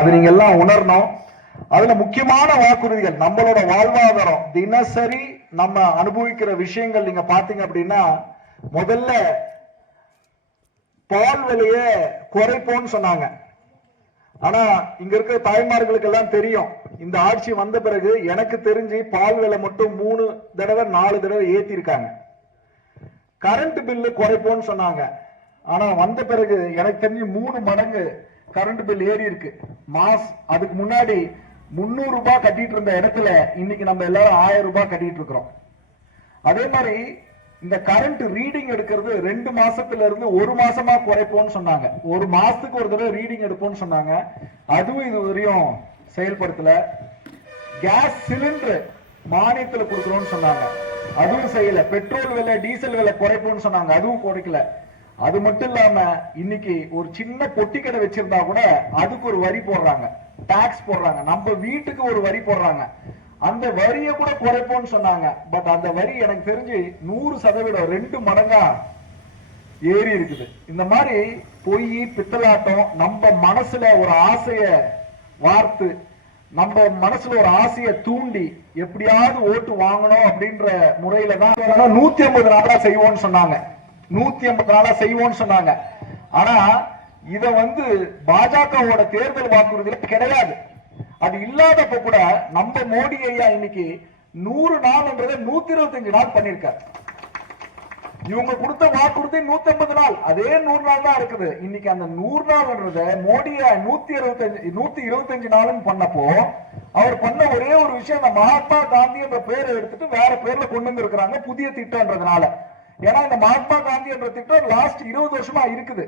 அது நீங்க எல்லாம் உணரணும். அதுல முக்கியமான வாக்குறுதிகள், நம்மளோட வாழ்வாதாரம், தினசரி நம்ம அனுபவிக்கிற விஷயங்கள் நீங்க பாத்தீங்க அப்படின்னா, முதல்ல பால் விலைய குறைப்போம்னு சொன்னாங்க. ஆனா இங்க இருக்கிற தாய்மார்களுக்கு எல்லாம் தெரியும், இந்த ஆட்சி வந்த பிறகு எனக்கு தெரிஞ்சு பால் விலை மட்டும் 3 தடவை 4 தடவை ஏத்தி இருக்காங்க. கரண்ட் பில்லு குறைப்போம்னு சொன்னாங்க. ஆனா வந்த பிறகு எனக்கு தெரிஞ்சு 3 மடங்கு கரண்ட் பில் ஏறி இருக்கு. அதுக்கு முன்னாடி 300 ரூபாய் கட்டிட்டு இருந்த இடத்துல இன்னைக்கு நம்ம எல்லாரும் 1000 ரூபாய் கட்டிட்டு இருக்கிறோம். அதே மாதிரி இந்த கரண்ட் ரீடிங் எடுக்கிறது 2 மாசத்துல இருந்து 1 மாசமா குறைப்போம்னு சொன்னாங்க. 1 மாசத்துக்கு ஒரு தடவை ரீடிங் எடுப்போம்னு சொன்னாங்க. அதுவும் இது வரையும் செயல்படுத்தல. கேஸ் சிலிண்டர் மானியத்துல கொடுக்கணும்னு சொன்னாங்க, அதுவும் செய்யல. பெட்ரோல் விலை டீசல் விலை குறைப்போம்னு சொன்னாங்க, அதுவும் குறைக்கல. அது மட்டும் இல்லாம இன்னைக்கு ஒரு சின்ன பொட்டி கடை வச்சிருந்தா கூட அதுக்கு ஒரு வரி போடுறாங்க, டாக்ஸ் போடுறாங்க. நம்ம வீட்டுக்கு ஒரு வரி போடுறாங்க, அந்த வரியை கூட குறைப்போம்னு சொன்னாங்க. பட் அந்த வரி எனக்கு தெரிஞ்சு 100% 2 மடங்கா ஏறி இருக்குது. இந்த மாதிரி பொய் பித்தலாட்டம் நம்ம மனசுல ஒரு ஆசைய வார்த்து, நம்ம மனசுல ஒரு ஆசைய தூண்டி எப்படியாவது ஓட்டு வாங்கணும் அப்படின்ற முறையில தான் 150 நாளா செய்வோம்னு சொன்னாங்க. 150 நாளா செய்வோம்னு சொன்னாங்க. ஆனா இத பாஜகவோட தேர்தல் வாக்குறுதியில கிடையாது. அது இல்லாதப்ப கூட நம்ம மோடி ஐயா இன்னைக்கு 100 நாள்ன்றத 125 நாள் பண்ணிருக்காரு. இவங்க கொடுத்த வாக்குறுதி 150 நாள், அதே 100 நாள் தான் இருக்குது. இன்னைக்கு அந்த 100 நாள்ன்றத மோடிய 125 நாளும் பண்ணப்போ அவர் பண்ண ஒரே ஒரு விஷயம், அந்த மகாத்மா காந்தி என்ற பேரை எடுத்துட்டு வேற பேர்ல கொண்டு வந்திருக்கிறாங்க, புதிய திட்டம்ன்றதுனால. ஏன்னா இந்த மகாத்மா காந்தி என்ற திட்டம் லாஸ்ட் 20 வருஷமா இருக்குது.